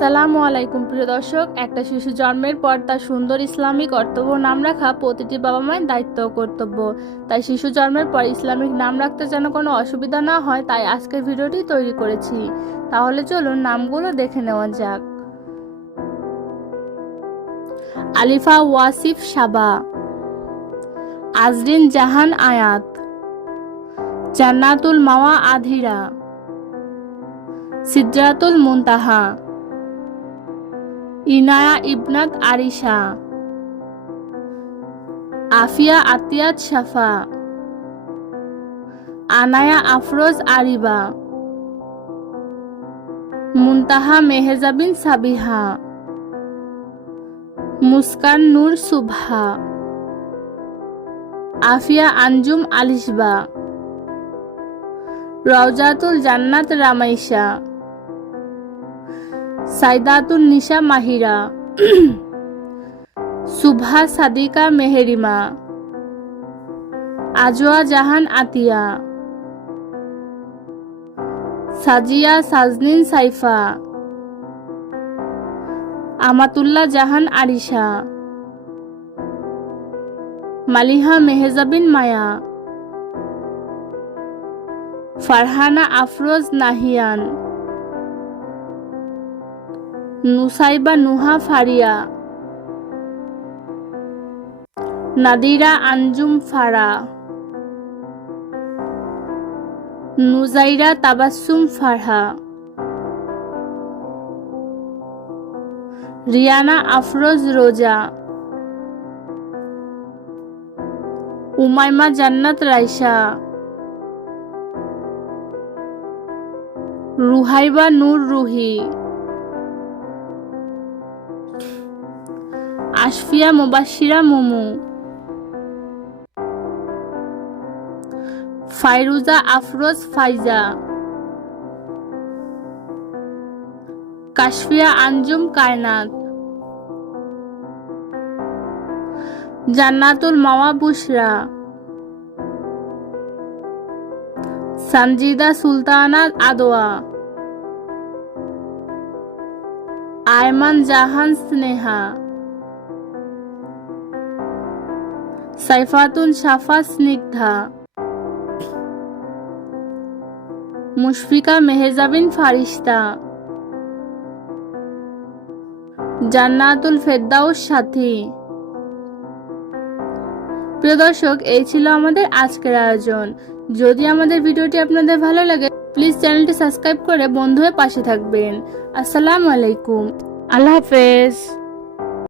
সালামু আলাইকুম, প্রিয় দর্শক। একটা শিশু জন্মের পর তার সুন্দর ইসলামিক কর্তব্য নাম রাখা প্রতিটি বাবা মায়ের দায়িত্ব কর্তব্য। তাই শিশু জন্মের পর ইসলামিক নাম রাখতে যেন কোনো অসুবিধা না হয়, তাই আজকের ভিডিওটি তৈরি করেছি। তাহলে চলুন নামগুলো দেখে নেওয়া যাক। আলিফা ওয়াসিফ সাবা, আজরিন জাহান আয়াত, জান্নাতুল মাওয়া আধিরা, সিদ্রাতুল মুনতাহা। ইনায়া ইবনাত আরিশা। আফিয়া আতিয়াত শাফা। আনায়া আফরোজ আরিবা। মুনতাহা মেহেজাবিন সাবিহা। মুস্কান নূর সুবহা। আফিয়া আঞ্জুম আলিশবা। রওজাতুল জান্নাত রামাইশা। সাইদাতুন নিশা মাহিরা। সুভা সাদিকা মেহেরিমা। আজোয়া জাহান আতিয়া। সাজিয়া সাজনিন সাইফা। আমাতুল্লাহ জাহান আরিশা। মালিহা মেহেজাবিন মায়া। ফারহানা আফরোজ নাহিয়ান। নুসাইবা নুহা ফারিয়া। নাদিরা আঞ্জুম ফারা। নুজাইরা তাবাসুম ফারহা। রিয়ানা আফরোজ রোজা। উমাইমা জান্নাত রাইসা। রুহাইবা নূর রুহি। আশফিয়া মুবাশিরা মোমো। ফাইরুজা আফরোজ, ফাইজা। কাশফিয়া, আঞ্জুম, কায়নাত। জান্নাতুল মাওয়া, বুশরা। সঞ্জিদা সুলতানা, আদোয়া। আয়মান, জাহান, স্নেহা। সাইফাতুন সাফা স্নিগ্ধা। মুশফিকা মেহেজাবিন ফারিস্তা। জান্নাতুল ফেরদাউস সাথী। প্রিয় দর্শক, এই ছিল আমাদের আজকের আয়োজন। যদি আমাদের ভিডিওটি আপনাদের ভালো লাগে প্লিজ চ্যানেলটি সাবস্ক্রাইব করে বন্ধু হয়ে পাশে থাকবেন। আসসালামু আলাইকুম। আল্লাহ হাফেজ।